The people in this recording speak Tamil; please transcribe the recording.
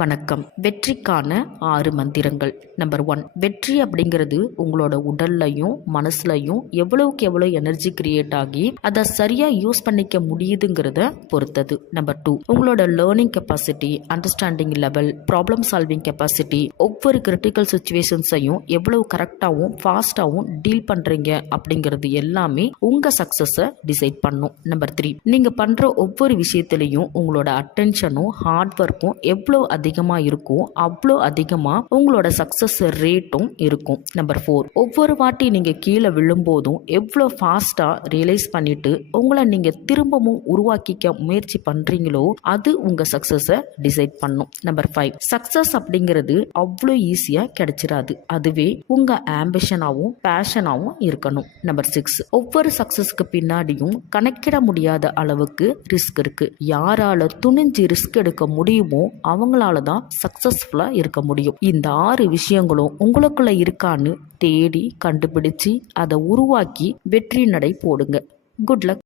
வணக்கம். வெற்றிக்கான 6 மந்திரங்கள். நம்பர் 1, வெற்றி அப்படிங்கிறது உங்களோட உடல்லையும் மனசுலையும் எவ்வளவுக்கு எவ்வளோ எனர்ஜி கிரியேட் ஆகி அதை சரியா யூஸ் பண்ணிக்க முடியுதுங்கிறத பொறுத்தது. நம்பர் 2, உங்களோட learning capacity, understanding level, problem solving capacity, ஒவ்வொரு கிரிட்டிக்கல் சுச்சுவேஷன்ஸையும் எவ்வளவு கரெக்டாகவும் ஃபாஸ்டாகவும் டீல் பண்றீங்க அப்படிங்கிறது எல்லாமே உங்க சக்சஸை டிசைட் பண்ணும். நம்பர் 3, நீங்க பண்ற ஒவ்வொரு விஷயத்திலையும் உங்களோட அட்டென்ஷனும் ஹார்ட் ஒர்க்கும் எவ்வளோ அதிகமாக இருக்கும் அவ்வளோ அதிகமாக உங்களோட சக்ஸஸ் ரேட்டும் இருக்கும். நம்பர் 4, ஒவ்வொரு வாட்டி நீங்கள் கீழே விழும்போதும் எவ்வளோ ஃபாஸ்ட்டாக ரியலைஸ் பண்ணிட்டு உங்களை நீங்கள் திரும்பவும் உருவாக்கிக்க முயற்சி பண்ணுறீங்களோ அது உங்கள் சக்ஸஸை டிசைட் பண்ணும். நம்பர் 5, சக்ஸஸ் அப்படிங்கிறது அவ்வளோ ஈஸியாக கிடைச்சிடாது. அதுவே உங்கள் ஆம்பிஷனாகவும் பேஷனாகவும் இருக்கணும். நம்பர் 6, ஒவ்வொரு சக்ஸஸ்க்கு பின்னாடியும் கணக்கிட முடியாத அளவுக்கு ரிஸ்க் இருக்கு. யாரால துணிஞ்சு ரிஸ்க் எடுக்க முடியுமோ அவங்களால தான் சக்சஸ்ஃபுல்லாக இருக்க முடியும். இந்த 6 விஷயங்களும் உங்களுக்குள்ள இருக்கான்னு தேடி கண்டுபிடிச்சு அதை உருவாக்கி வெற்றி நடை போடுங்க. Good luck.